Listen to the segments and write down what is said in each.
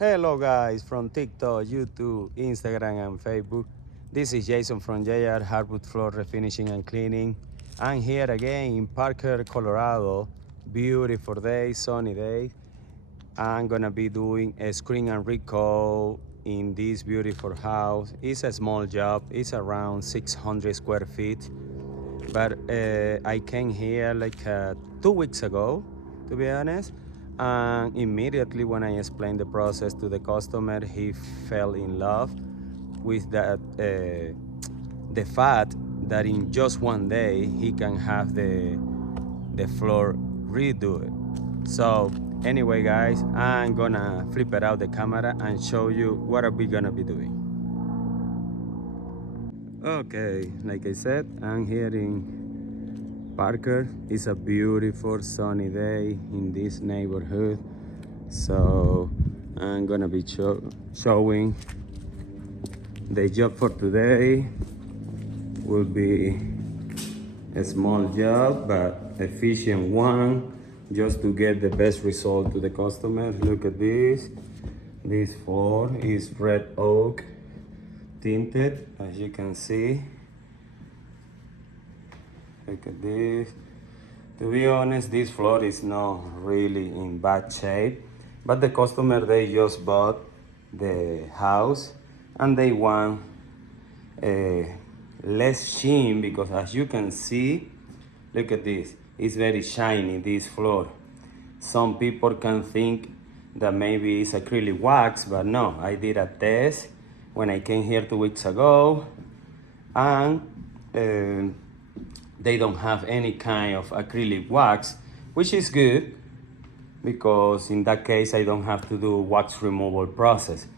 Hello guys from TikTok, YouTube, Instagram and Facebook. This is Jason from JR Hardwood Floor Refinishing and Cleaning. I'm here again in Parker, Colorado. Beautiful day, sunny day. I'm gonna be doing a screen and recoat in this beautiful house. It's a small job, it's around 600 square feet. But I came here like 2 weeks ago, to be honest. And immediately when I explained the process to the customer, he fell in love with that, the fact that in just one day he can have the floor redo it. So anyway, guys, I'm gonna flip it out the camera and show you what are we gonna be doing. Okay, like I said, I'm here in Parker. It's a beautiful sunny day in this neighborhood. So I'm gonna be showing the job for today. Will be a small job but efficient one, just to get the best result to the customer. Look at this. This floor is red oak tinted, as you can see. Look at this. To be honest, this floor is not really in bad shape, but the customer, they just bought the house and they want less sheen, because as you can see, look at this, it's very shiny, this floor. Some people can think that maybe it's acrylic wax, but no, I did a test when I came here 2 weeks ago, and they don't have any kind of acrylic wax, which is good, because in that case I don't have to do wax removal process,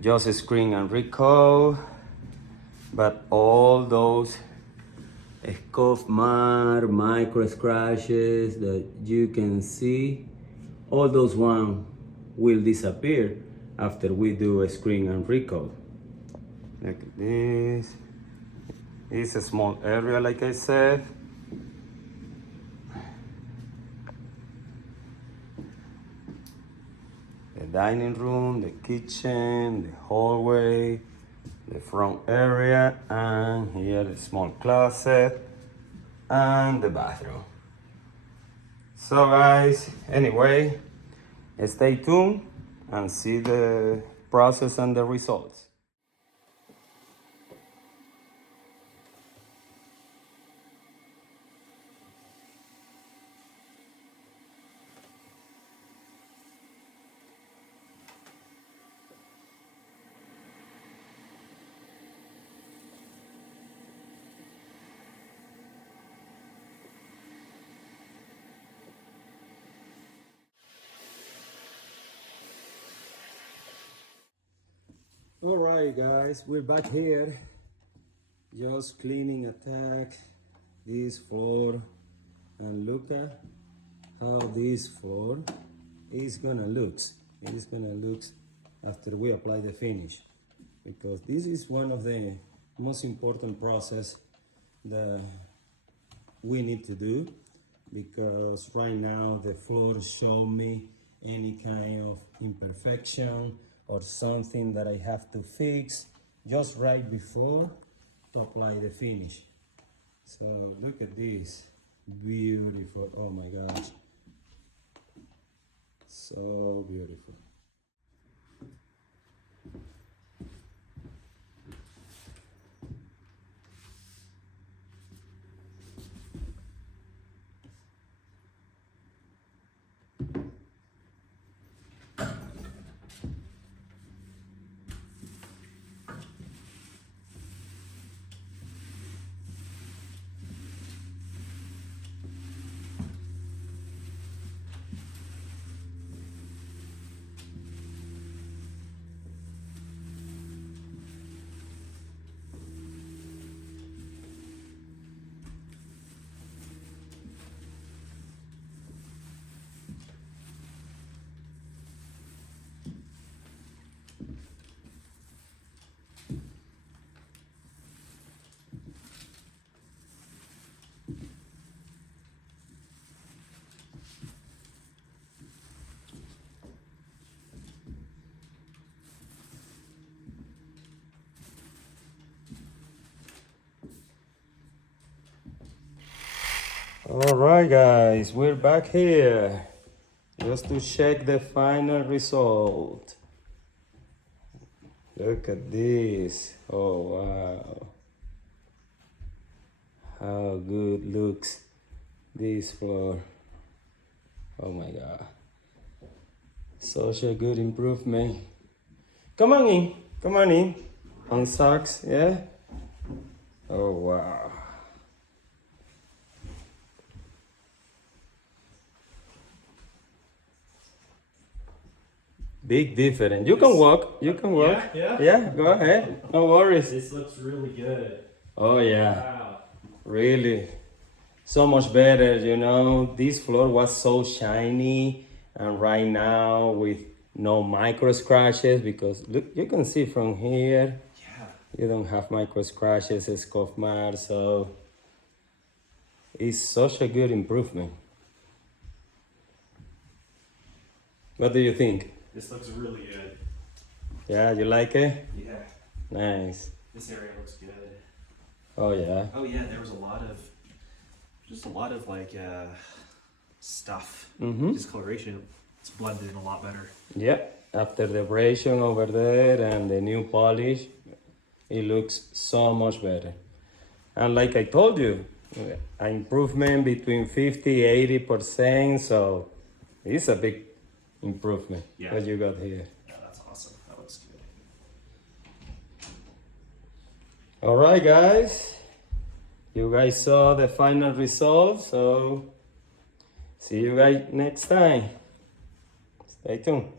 just screen and recoat. But all those scuff mark, micro scratches that you can see, all those ones will disappear after we do a screen and recoat. Look at this. It's a small area, like I said. The dining room, the kitchen, the hallway, the front area, and here the small closet and the bathroom. So guys, anyway, stay tuned and see the process and the results. All right, guys, we're back here, just cleaning attack this floor, and look at how this floor is gonna look. It is gonna look after we apply the finish, because this is one of the most important process that we need to do, because right now the floor show me any kind of imperfection or something that I have to fix just right before to apply the finish. So look at this, beautiful, oh my gosh, so beautiful. All right, guys, we're back here just to check the final result. Look at this. Oh, wow. How good looks this floor. Oh my God. Such a good improvement. Come on in. Come on in. On socks, yeah? Oh, wow. Big difference. You can walk. You can walk. Yeah? Yeah, go ahead. No worries. This looks really good. Oh, yeah. Wow. Really. So much better, you know. This floor was so shiny, and right now with no micro scratches, because look, you can see from here, Yeah. you don't have micro scratches, scuff marks, so it's such a good improvement. What do you think? This looks really good. Yeah, you like it? Yeah. Nice. This area looks good. Oh yeah. Oh yeah, there was just a lot of like stuff. Discoloration. It's blended in a lot better. Yeah. After the abrasion over there and the new polish, it looks so much better. And like I told you, an improvement between 50-80%, so it's a big improvement Yeah. what you got here. Yeah, that's awesome. That looks good. All right, guys. You guys saw the final result, so see you guys next time. Stay tuned.